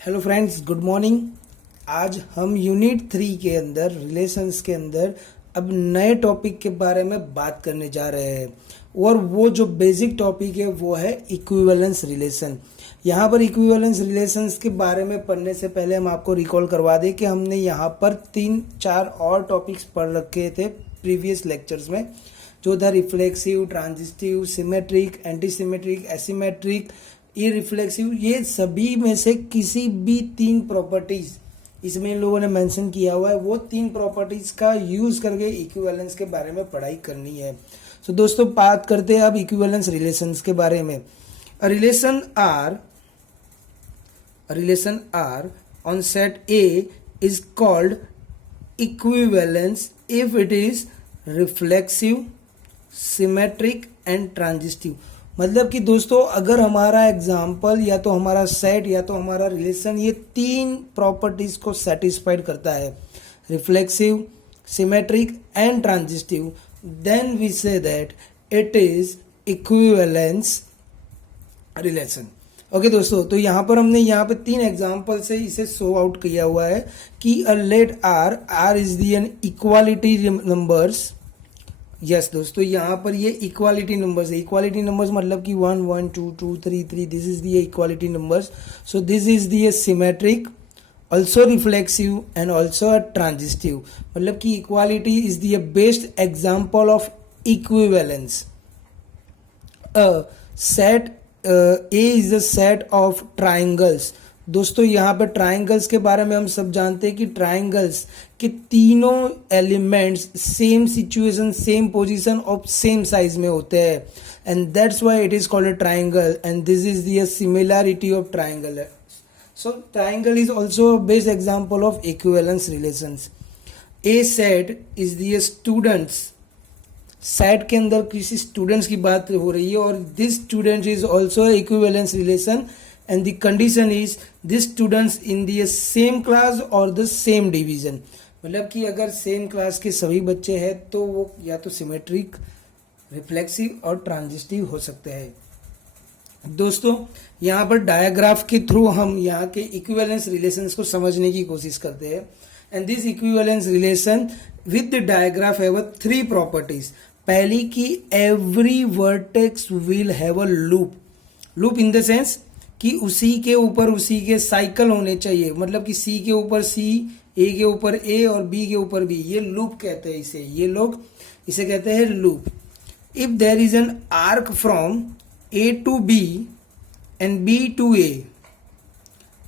Hello friends, good morning. आज हम unit 3 के अंदर रिलेशंस के अंदर अब नए टॉपिक के बारे में बात करने जा रहे हैं और वो जो बेसिक टॉपिक है वो है इक्विवेलेंस रिलेशन। यहाँ पर इक्विवेलेंस रिलेशंस के बारे में पढ़ने से पहले हम आपको रिकॉल करवा दें कि हमने यहाँ पर 3-4 और टॉपिक्स पढ़ रखे थे प्रीवियस लेक्चर्स में, जो था reflexive, transitive, symmetric, anti symmetric, asymmetric, irreflexive. ये सभी में से किसी भी 3 प्रॉपर्टीज इसमें इन लोगों ने मेंशन किया हुआ है, वो 3 प्रॉपर्टीज का यूज करके इक्विवेलेंस के बारे में पढ़ाई करनी है। सो दोस्तों, बात करते हैं अब इक्विवेलेंस रिलेशंस के बारे में। Relation R on set A is called equivalence if it is reflexive, symmetric and transitive. मतलब कि दोस्तों, अगर हमारा एग्जाम्पल या तो हमारा सेट या तो हमारा रिलेशन ये 3 प्रॉपर्टीज को सेटिस्फाइड करता है, reflexive, symmetric and transitive, then we say that it is equivalence relation. Okay दोस्तों, तो यहाँ पर हमने यहाँ पे 3 एग्जाम्पल से इसे शो आउट किया हुआ है कि let R is the an equality numbers. Yes दोस्तों, यहाँ पर ये इक्वालिटी नंबर्स है। इक्वालिटी नंबर्स मतलब कि 1 1 2 2 3 3, this is the equality numbers. So this is the symmetric, also reflexive and also a transitive। मतलब कि equality is the best example of equivalence. Set A is a set of triangles. दोस्तों, यहाँ पर triangles के बारे में हम सब जानते हैं कि ट्राइंगल्स के तीनों elements same situation, same position और सेम साइज में होते हैं, and that's why it is called a triangle, and this is the similarity of triangle. So triangle is also best example of equivalence relations. A set is the students. Set के अंदर किसी students की बात हो रही है और this student is also equivalence relation, and the condition is this students in the same class or the same division। मतलब कि अगर सेम क्लास के सभी बच्चे हैं तो वो या तो सिमेट्रिक, रिफ्लेक्सिव और ट्रांजिस्टिव हो सकते हैं। दोस्तों, यहाँ पर डायग्राफ के थ्रू हम यहाँ के इक्विवेलेंस रिलेशंस को समझने की कोशिश करते हैं, and this equivalence relation with the digraph have 3 properties. पहली की every vertex will have a loop. Loop in the sense कि उसी के ऊपर उसी के साइकिल होने चाहिए। मतलब कि सी के ऊपर सी, ए के ऊपर ए और बी के ऊपर बी, ये लूप कहते हैं इसे। ये लोग इसे कहते हैं loop. If there is an arc from A to B and B to A,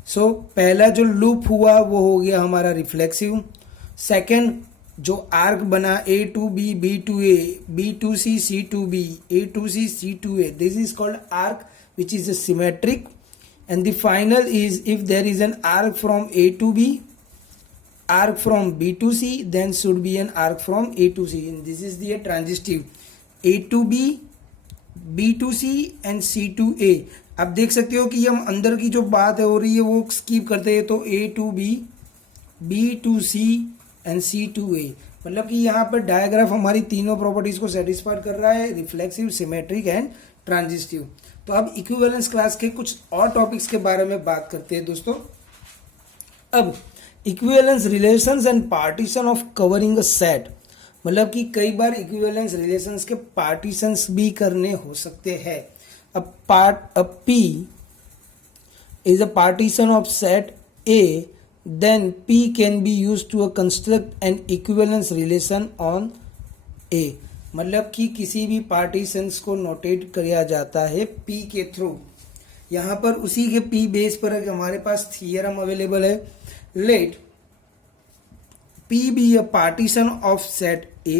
so पहला जो लूप हुआ वो हो गया हमारा रिफ्लेक्सिव। सेकेंड जो आर्क बना A to B, B to A, B to C, C to B, A to C, C to A, this is called arc which is a symmetric। and the final is if there is an arc from A to B, arc from B to C, then should be an arc from A to C, and this is the transitive। A to B, B to C and C to A। आप देख सकते हो कि हम अंदर की जो बात हो रही है वो स्कीप करते हैं, तो A to B, B to C and C to A। मतलब कि यहाँ पर डायग्राफ हमारी तीनों प्रॉपर्टीज को सेटिस्फाइड कर रहा है, रिफ्लेक्सिव, सिमेट्रिक एंड ट्रांजिस्टिव। तो अब इक्विवेलेंस क्लास के कुछ और टॉपिक्स के बारे में बात करते हैं दोस्तों। अब equivalence relations and partition of covering a set. मतलब कि कई बार इक्विवेलेंस रिलेशंस के पार्टीशंस भी करने हो सकते हैं। अब P is a partition of set A, then P can be used to construct an equivalence relation on A। मतलब कि किसी भी पार्टीशंस को नोटेट किया जाता है P के थ्रू। यहाँ पर उसी के P बेस पर हमारे पास थियरम अवेलेबल है। Let P be a partition of set A,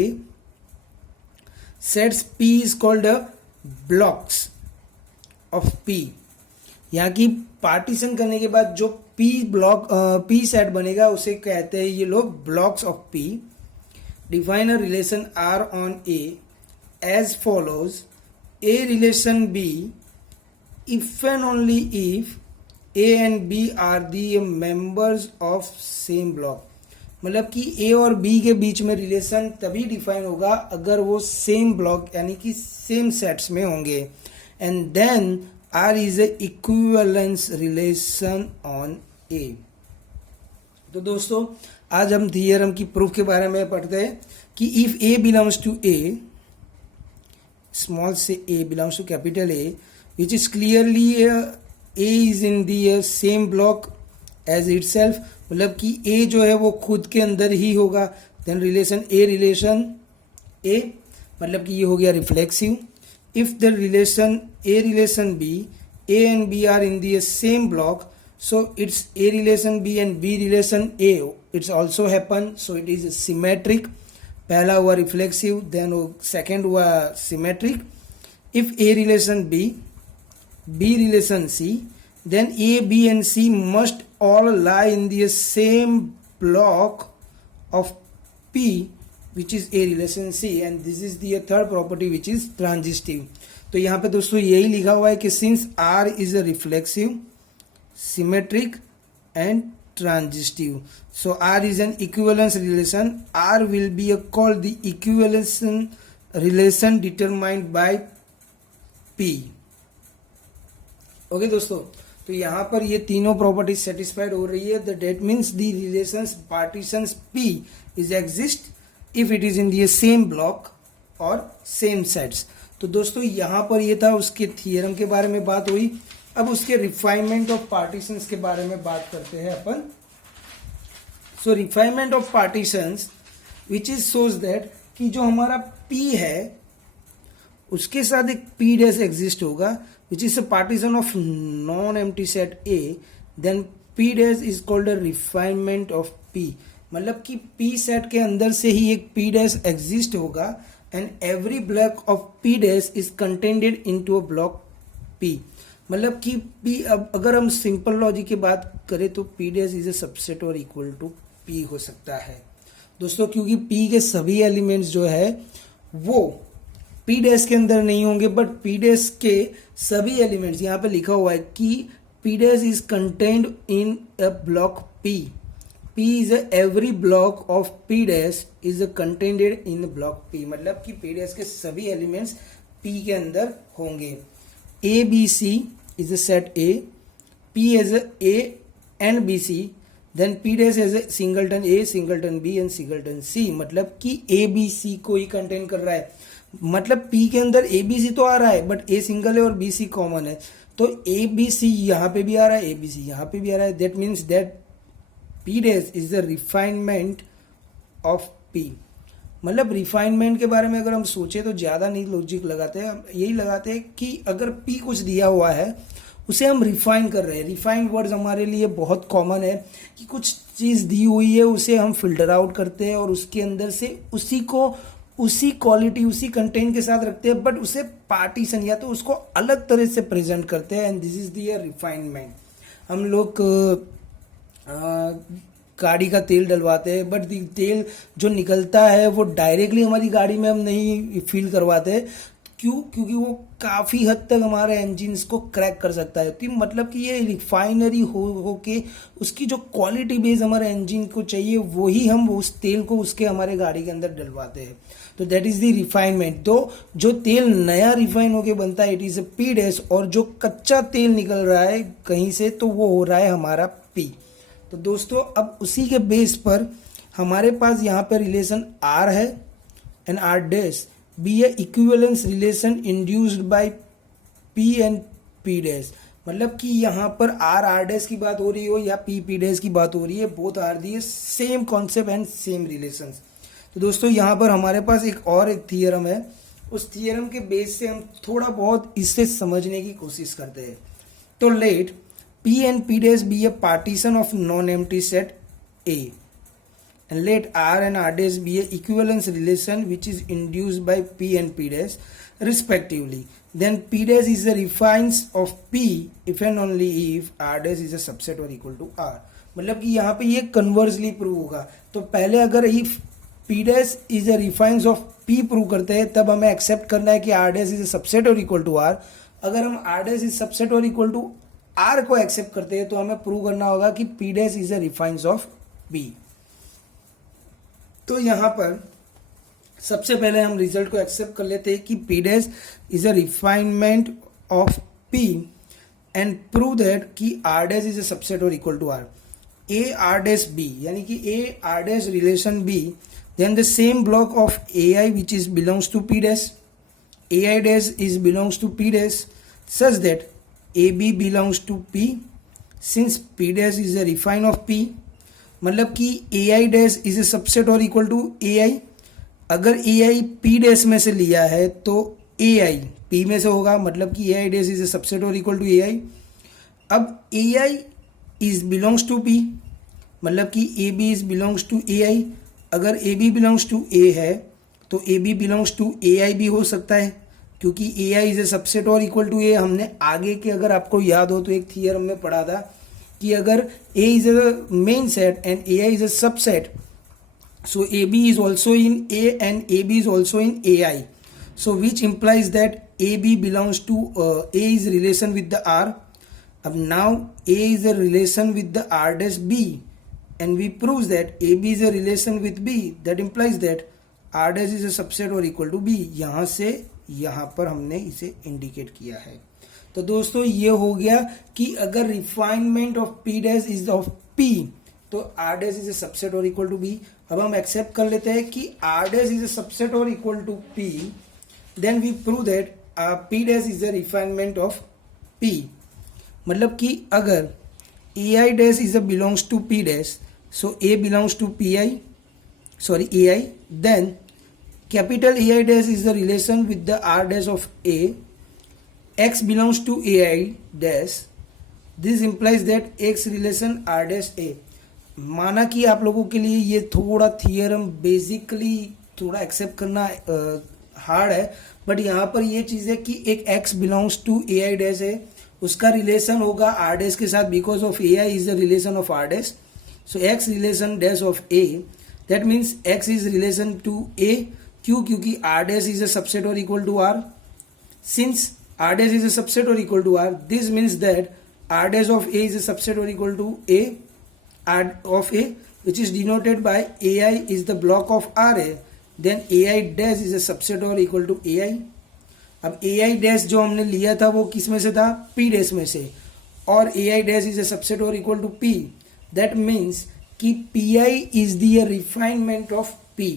sets P is called a blocks of P। यहाँ की पार्टीशन करने के बाद जो P सेट बनेगा उसे कहते हैं ये लोग blocks of P। Define a relation R on A as follows: A relation B if and only if A and B are the members of same block। मतलब कि A और B के बीच में रिलेशन तभी डिफाइन होगा अगर वो same block यानी कि सेम सेट्स में होंगे, and then R is a equivalence relation on A. तो दोस्तों आज हम थियरम की प्रूफ के बारे में पढ़ते हैं कि if A belongs to A, small से A belongs to capital A, which is clearly A is in the same block as itself, मतलब कि ए जो है वो खुद के अंदर ही होगा। देन रिलेशन ए मतलब कि ये हो गया reflexive. If the relation B, A and B are in the same block, so it's A relation B and B relation A, it's also happen, so it is symmetric। पहला हुआ reflexive, then second हुआ symmetric। if A relation B, B relation C, then A, B and C must all lie in the same block of P, which is A relation C, and this is the third property which is transitive। तो यहाँ पे दोस्तों यही लिखा हुआ है कि since R is a reflexive, symmetric and transitive, so R is an equivalence relation। R will be called the equivalence relation determined by P। Okay दोस्तों, तो यहाँ पर ये तीनों प्रॉपर्टी सेटिस्फाइड हो रही है। That means the relations partitions P is exist if it is in the same block और सेम सेट्स। तो दोस्तों यहाँ पर ये था, उसके थियरम के बारे में बात हुई। अब उसके रिफाइनमेंट ऑफ पार्टीशंस के बारे में बात करते हैं अपन। So refinement of partitions which is shows that कि जो हमारा P है उसके साथ एक P डैश एग्जिस्ट होगा which is a partition of non empty set A, then P dash is called a refinement of P। मतलब कि P सेट के अंदर से ही एक P डैश एग्जिस्ट होगा and every block of P dash is contended into a block P। मतलब कि P, अब अगर हम सिंपल लॉजिक की बात करें तो P dash is a subset और इक्वल टू P हो सकता है दोस्तों, क्योंकि P के सभी एलिमेंट्स जो है वो P डैश के अंदर नहीं होंगे, बट P डैश के सभी एलिमेंट्स, यहाँ पे लिखा हुआ है कि P dash is contained in a block P। P is every block of P dash is contended in block P, मतलब कि P डैश के सभी एलिमेंट्स P के अंदर होंगे। A B C is a set A, P has a and B C, then P dash has a singleton A, singleton B and singleton C। मतलब कि A B C को ही contain कर रहा है, मतलब P के अंदर A B C तो आ रहा है बट A सिंगल है और B C कॉमन है, तो A B C यहाँ पे भी आ रहा है, A B C यहाँ पे भी आ रहा है। That means that P dash is the refinement of P। मतलब रिफाइनमेंट के बारे में अगर हम सोचे तो ज़्यादा नहीं लॉजिक लगाते हैं, हम यही लगाते हैं कि अगर P कुछ दिया हुआ है उसे हम रिफाइन कर रहे हैं। रिफाइंड वर्ड्स हमारे लिए बहुत कॉमन है कि कुछ चीज़ दी हुई है उसे हम फिल्टर आउट करते हैं और उसके अंदर से उसी को उसी क्वालिटी उसी कंटेंट के साथ रखते हैं, बट उसे पार्टीशन या तो उसको अलग तरह से प्रेजेंट करते हैं, and this is the refinement. हम लोग गाड़ी का तेल डलवाते हैं, बट तेल जो निकलता है वो डायरेक्टली हमारी गाड़ी में हम नहीं फील करवाते। क्यों? क्योंकि वो काफ़ी हद तक हमारे इंजिन्स को क्रैक कर सकता है। तो मतलब कि ये रिफाइनरी हो के उसकी जो क्वालिटी बेस हमारे इंजन को चाहिए वही हम उस तेल को उसके हमारे गाड़ी के अंदर डलवाते हैं। तो दैट इज द रिफाइनमेंट। तो जो तेल नया रिफाइन होके बनता है it is a P dash, और जो कच्चा तेल निकल रहा है कहीं से तो वो हो रहा है हमारा P। तो दोस्तों अब उसी के बेस पर हमारे पास यहाँ पर रिलेशन R है and R dash be a equivalence relation induced by P and P dash. मतलब कि यहाँ पर R डैश की बात हो रही हो या P डैश की बात हो रही है, both are the same concept and same relations. तो दोस्तों यहाँ पर हमारे पास एक थियरम है, उस थियरम के बेस से हम थोड़ा बहुत इससे समझने की कोशिश करते हैं। तो late P and P dash be a partition of non-empty set A, and let R and R dash be a equivalence relation which is induced by P and P dash respectively. Then P dash is the refines of P if and only if R dash is a subset or equal to R। मतलब कि यहाँ पे ये conversely prove होगा। तो पहले अगर if P dash is a refines of P prove करते हैं तब हमें एक्सेप्ट करना है कि R dash is a subset or equal to R। अगर हम R dash is subset or equal to R को एक्सेप्ट करते हैं तो हमें प्रूव करना होगा कि P dash is a refines of B। तो यहाँ पर सबसे पहले हम रिजल्ट को एक्सेप्ट कर लेते हैं कि P dash is a refinement of P and prove that कि R dash is a subset और equal to R। A R dash B, यानी कि A R dash relation B, then the same block of A I which is belongs to P dash, A I dash is belongs to P dash such that A B belongs to P since P dash is a refine of P. मतलब कि A I dash is a subset और equal to A I. अगर A I P dash में से लिया है तो ए I P में से होगा, मतलब कि A I dash is a subset और इक्वल टू ए आई। अब A I is belongs to P, मतलब कि A B is belongs to A I. अगर A B belongs to A है तो A B belongs to A I भी हो सकता है, क्योंकि A I is a subset और इक्वल टू ए। हमने आगे के, अगर आपको याद हो तो एक थियरम में पढ़ा था कि अगर A is a main set and A I is a subset, so AB is also in A and AB is also in AI, so which implies that AB belongs to A is relation with the R. Now A is a relation with the R dash B and we prove that AB is a relation with B, that implies that R dash is a subset or equal to B. यहाँ से यहाँ पर हमने इसे indicate किया है। तो दोस्तों ये हो गया कि अगर refinement of P dash is of P तो R dash is a subset और equal to B। अब हम एक्सेप्ट कर लेते हैं कि R dash is a subset और equal to P, then we prove that P dash is a refinement of P। मतलब कि अगर AI dash is a belongs to P dash, so A belongs to PI, sorry AI, then capital AI dash is the relation with the R dash of A, X belongs to AI dash, this implies that X relation R dash A। माना कि आप लोगों के लिए ये थोड़ा theorem basically थोड़ा accept करना हार्ड है, बट यहाँ पर ये चीज़ है कि एक x belongs to A I dash है, उसका रिलेशन होगा आर डैश के साथ, because of A I is the relation of R dash. So x relation dash of A, that means x is relation to A. क्यों? क्योंकि R dash is a subset और equal to R. Since R dash is a subset और equal to R, this means that R dash of A is a subset और equal to A R of A, which is denoted by AI is the block of RA, then AI dash is a subset or equal to AI। अब AI dash जो हमने लिया था वो किस में से था? P dash में से, और AI dash is a subset or equal to P, that means कि PI is the refinement of P।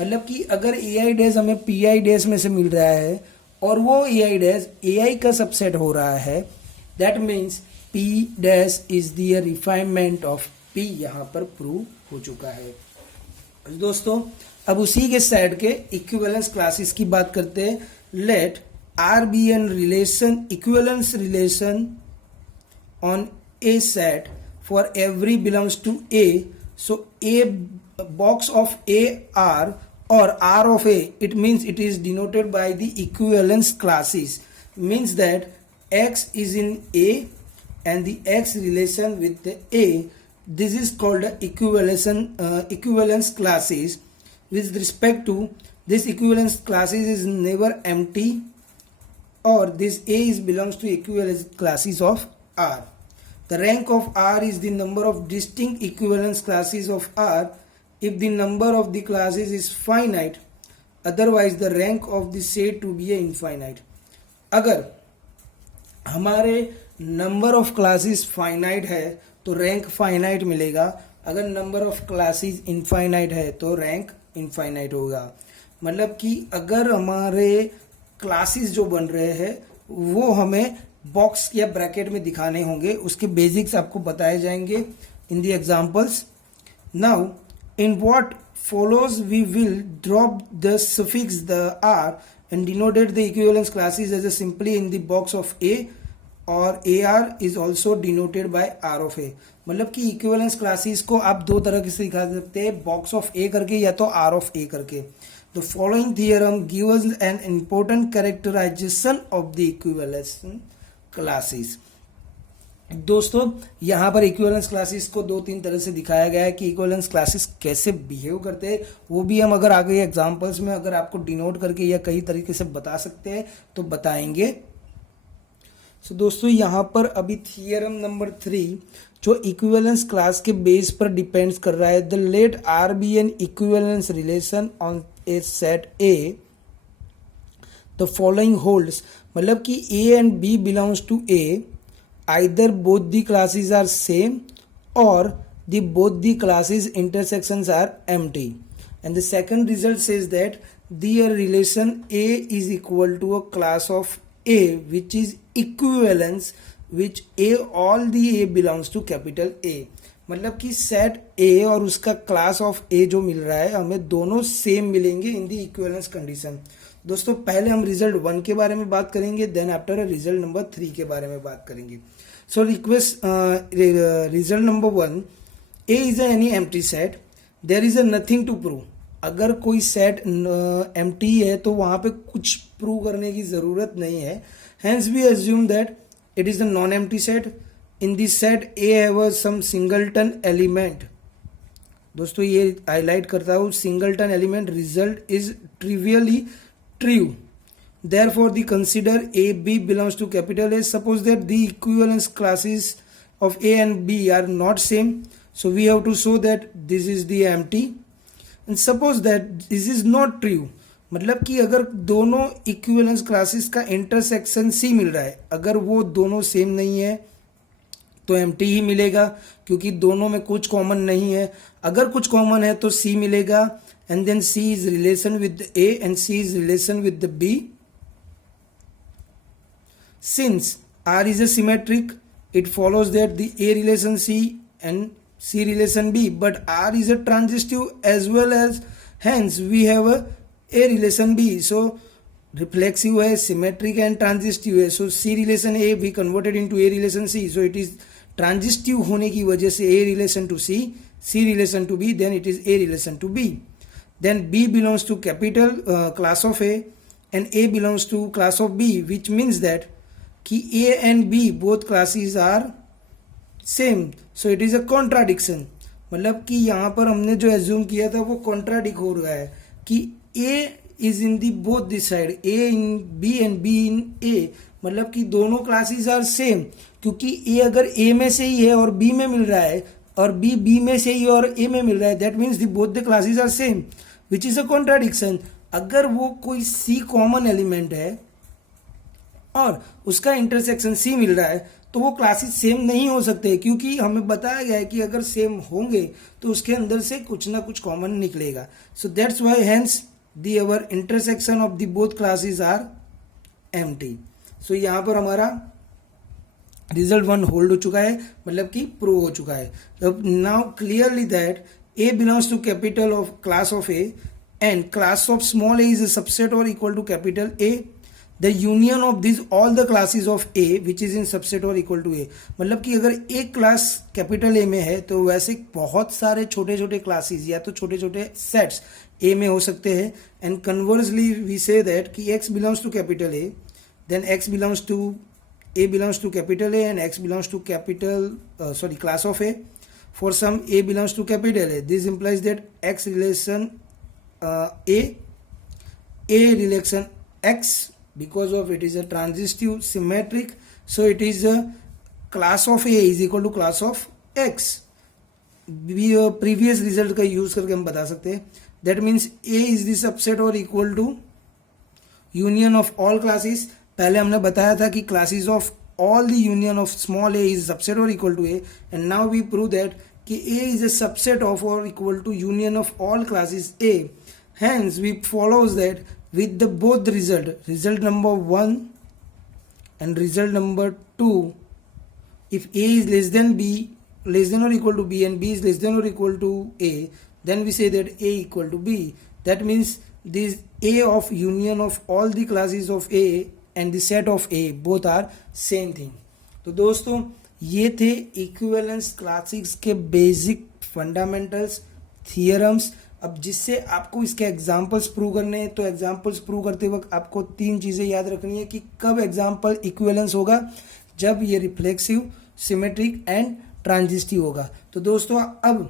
मतलब कि अगर AI dash हमें PI dash में से मिल रहा है और वो AI dash AI का सबसेट हो रहा है, that means P dash is the refinement of P यहाँ पर प्रूव हो चुका है। दोस्तों अब उसी के सेट के इक्विवेलेंस क्लासेस की बात करते हैं। Let R be an relation, equivalence relation on a set for every belongs to A, so A box of A R or R of A, it means it is denoted by the equivalence classes, means that X is in A and the X relation with the A, this is called equivalence classes. With respect to this equivalence classes is never empty, or this A is belongs to equivalence classes of R. The rank of R is the number of distinct equivalence classes of R if the number of the classes is finite, otherwise the rank of the set to be infinite। अगर हमारे number of classes finite है तो rank finite मिलेगा, अगर number of classes infinite है तो rank infinite होगा। मतलब कि अगर हमारे क्लासेस जो बन रहे हैं वो हमें बॉक्स या ब्रैकेट में दिखाने होंगे, उसके बेसिक्स आपको बताए जाएंगे in the examples. Now in what follows we will drop the suffix the r and denoted the equivalence classes as a simply in the box of A, और AR is also denoted by R of A। मतलब कि equivalence classes को आप दो तरह से दिखा सकते हैं, बॉक्स ऑफ A करके या तो R of A करके। The following theorem gives an important characterization of the equivalence classes. दोस्तों यहाँ पर इक्विवेलेंस क्लासेस को दो तीन तरह से दिखाया गया है कि इक्विवेलेंस क्लासेस कैसे बिहेव करते हैं, वो भी हम अगर आगे एग्जांपल्स में अगर आपको डिनोट करके या कई तरीके से बता सकते हैं तो बताएंगे। सो दोस्तों यहाँ पर अभी थियरम नंबर 3 जो इक्विवेलेंस क्लास के बेस पर डिपेंड्स कर रहा है। The let R be an equivalence relation on a set A, the following holds. मतलब कि A and B belongs to A, either both the classes are same or the both the classes intersections are empty. And the second result says that the relation A is equal to a class of A which is equivalence which A all the A belongs to capital A. मतलब कि set A और उसका class of A जो मिल रहा है हमें दोनों same मिलेंगे इन द इक्विवेलेंस कंडीशन. दोस्तों पहले हम रिजल्ट 1 के बारे में बात करेंगे, देन आफ्टर रिजल्ट नंबर 3 के बारे में बात करेंगे. So result number 1, A is any empty set, there is a nothing to prove. अगर कोई सेट एम्प्टी है तो वहां पे कुछ प्रूव करने की जरूरत नहीं है. Hence we assume that it is a non empty set. In this set A have some singleton element. दोस्तों ये हाईलाइट करता हूँ, singleton element result is trivially true. Therefore, the consider A, B belongs to capital A. Suppose that the equivalence classes of A and B are not same. So we have to show that this is the empty. And suppose that this is not true. मतलब कि अगर दोनों equivalence classes का intersection C मिल रहा है, अगर वो दोनों सेम नहीं है तो एम्प्टी ही मिलेगा क्योंकि दोनों में कुछ कॉमन नहीं है. अगर कुछ कॉमन है तो C मिलेगा. And then C is relation with A and C is relation with B. Since R is a symmetric, it follows that the A relation C and C relation B, but R is a transitive as well as, hence we have a relation B. So reflexive है, symmetric and transitive है. So C relation A we converted into A relation C. So it is transitive होने की वजह से A relation to C, C relation to B, then it is A relation to B. Then B belongs to capital class of A and A belongs to class of B, which means that कि A and B both classes are same. So it is a contradiction. मतलब कि यहाँ पर हमने जो assume किया था वो कॉन्ट्राडिक्ट हो रहा है कि A is in the both this side, A in B and B in A. मतलब कि दोनों क्लासेस आर सेम क्योंकि A अगर A में से ही है और B में मिल रहा है और B में से ही और A में मिल रहा है, that means the both the classes are same, which is a contradiction. अगर वो कोई C कॉमन एलिमेंट है और उसका इंटरसेक्शन C मिल रहा है तो वो क्लासेस सेम नहीं हो सकते क्योंकि हमें बताया गया है कि अगर सेम होंगे तो उसके अंदर से कुछ ना कुछ कॉमन निकलेगा. So that's why hence the our intersection of the both classes are empty. So यहाँ पर हमारा रिजल्ट 1 होल्ड हो चुका है, मतलब कि प्रूव हो चुका है. Now clearly that A belongs to capital of class of A and class of small a is a subset or equal to capital A. The union of these all the classes of A which is in subset or equal to A. मतलब कि अगर एक class capital A में है तो वैसे बहुत सारे छोटे छोटे क्लासेस या तो छोटे छोटे सेट्स A में हो सकते हैं. And conversely we say that कि X belongs to capital A, then X belongs to A belongs to capital A and X belongs to class of A. For some A belongs to capital A, this implies that X relation A relation X, because of it is a transitive symmetric, so it is a class of A is equal to class of X. Previous result का use करके हम बता सकते हैं. That means A is the subset और equal to union of all classes. पहले हमने बताया था कि classes of all the union of small a is subset or equal to A, and now we prove that कि A is a subset of or equal to union of all classes A. Hence we follows that with the both result number 1 and result number 2, if A is less than B, less than or equal to B, and B is less than or equal to A, then we say that A equal to B. That means this A of union of all the classes of A and the set of A both are same thing. तो दोस्तों ये थे equivalence classes के basic fundamentals theorems. अब जिससे आपको इसके examples prove करने हैं तो एग्जांपल्स प्रूव करते वक्त आपको 3 चीज़ें याद रखनी है कि कब एग्जांपल इक्विवेलेंस होगा, जब ये रिफ्लेक्सिव, सिमेट्रिक एंड ट्रांजिस्टिव होगा. तो दोस्तों अब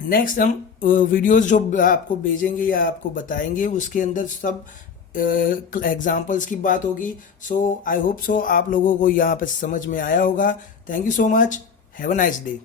नेक्स्ट हम वीडियोस जो आपको भेजेंगे या आपको बताएंगे उसके अंदर सब एग्जाम्पल्स की बात होगी. सो आई होप सो आप लोगों को यहाँ पर समझ में आया होगा. Thank you so much. Have a nice day.